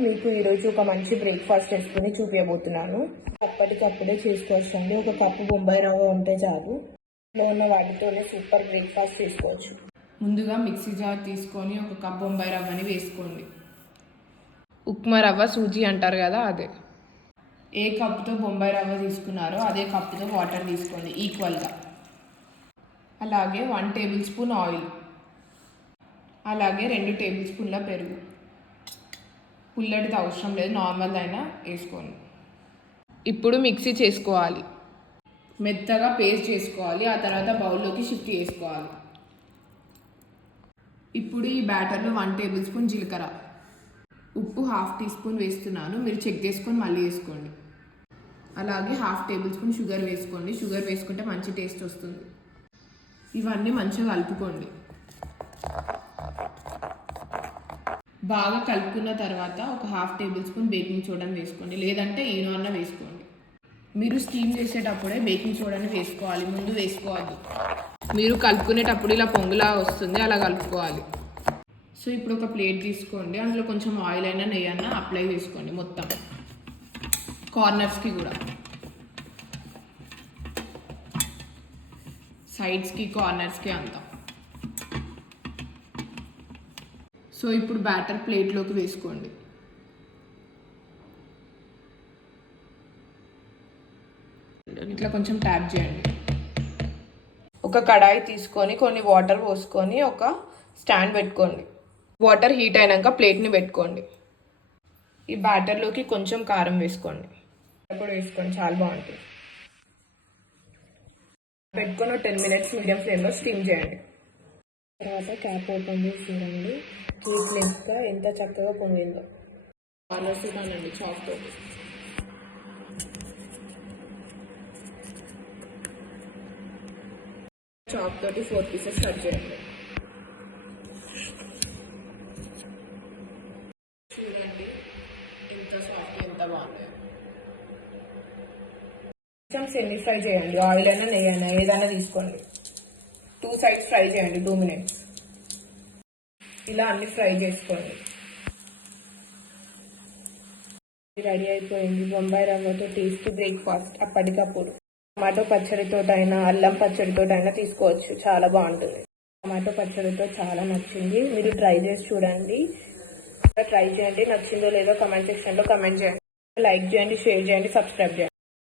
మీకు ఈరోజు ఒక మంచి బ్రేక్ఫాస్ట్ చేసుకుని చూపించబోతున్నాను అప్పటికప్పుడే చేసుకోవచ్చండి. ఒక కప్పు బొంబాయి రవ్వ ఉంటే చాలు. ఇంట్లో ఉన్న వాటితోనే సూపర్ బ్రేక్ఫాస్ట్ చేసుకోవచ్చు. ముందుగా మిక్సీ జార్ తీసుకొని ఒక కప్ బొంబాయి రవ్వని వేసుకోండి. ఉప్మా రవ్వ సూజీ అంటారు కదా అదే. ఏ కప్పుతో బొంబాయి రవ్వ తీసుకున్నారో అదే కప్పుతో వాటర్ తీసుకోండి ఈక్వల్గా అలాగే వన్ టేబుల్ స్పూన్ ఆయిల్ అలాగే రెండు టేబుల్ స్పూన్ల పెరుగు. పుల్లటిది అవసరం లేదు నార్మల్ అయినా వేసుకోండి. ఇప్పుడు మిక్సీ చేసుకోవాలి. మెత్తగా పేస్ట్ చేసుకోవాలి ఆ తర్వాత బౌల్లోకి షిఫ్ట్ చేసుకోవాలి. ఇప్పుడు ఈ బ్యాటర్లో వన్ టేబుల్ స్పూన్ జీలకర్ర. ఉప్పు హాఫ్ టీ స్పూన్ వేస్తున్నాను మీరు చెక్ చేసుకొని మళ్ళీ వేసుకోండి. అలాగే హాఫ్ టేబుల్ స్పూన్ షుగర్ వేసుకోండి షుగర్ వేసుకుంటే మంచి టేస్ట్ వస్తుంది. ఇవన్నీ మంచిగా కలుపుకోండి. బాగా కలుపుకున్న తర్వాత ఒక హాఫ్ టేబుల్ స్పూన్ బేకింగ్ సోడాని వేసుకోండి. లేదంటే ఈనో అన్న వేసుకోండి. మీరు స్టీమ్ చేసేటప్పుడే బేకింగ్ సోడాని వేసుకోవాలి. ముందు వేసుకోవద్దు మీరు కలుపుకునేటప్పుడు ఇలా పొంగులా వస్తుంది అలా కలుపుకోవాలి. సో ఇప్పుడు ఒక ప్లేట్ తీసుకోండి. అందులో కొంచెం ఆయిల్ అయినా నెయ్యి అయినా అప్లై చేసుకోండి మొత్తం. కార్నర్స్కి కూడా. సైడ్స్కి కార్నర్స్కి అంతా. సో ఇప్పుడు బ్యాటర్ ప్లేట్లోకి వేసుకోండి. ఇట్లా కొంచెం ట్యాప్ చేయండి. ఒక కడాయి తీసుకొని కొన్ని వాటర్ పోసుకొని ఒక స్టాండ్ పెట్టుకోండి. వాటర్ హీట్ అయినాక ప్లేట్ని పెట్టుకోండి. ఈ బ్యాటర్లోకి కొంచెం కారం వేసుకోండి. కూడా వేసుకోండి చాలా బాగుంటుంది. పెట్టుకొని టెన్ మినిట్స్ మీడియం ఫ్లేమ్లో స్టీమ్ చేయండి. తర్వాత క్యాప్ ఓపెన్ చేసి చూడండి. కేక్ లెక్క ఎంత చక్కగా పొంగిందో ఆలోచిస్తానండి చాక్తో చాక్ తోటి ఫోర్ పీసెస్ కట్ చేయండి. చూడండి ఎంత సాఫ్ట్ ఎంత బాగుంది. కొంచెం సెమీ ఫ్రై చేయండి. ఆయిల్ అయినా నెయ్యి అయినా ఏదైనా తీసుకోండి. టూ సైడ్స్ ఫ్రై చేయండి టూ మినిట్స్. ఇలా అన్ని ఫ్రై చేసుకోండి. రెడీ అయిపోయింది. బొంబాయి రవ్వతో టేస్ట్ బ్రేక్ఫాస్ట్. అప్పటికప్పుడు టమాటో పచ్చడితోటైనా అల్లం పచ్చడితోటైనా తీసుకోవచ్చు. చాలా బాగుంటుంది. టమాటో పచ్చడితో చాలా నచ్చింది. మీరు ట్రై చేసి చూడండి. ట్రై చేయండి. నచ్చిందో లేదో కమెంట్ సెక్షన్లో కమెంట్ చేయండి. లైక్ చేయండి షేర్ చేయండి సబ్స్క్రైబ్ చేయండి.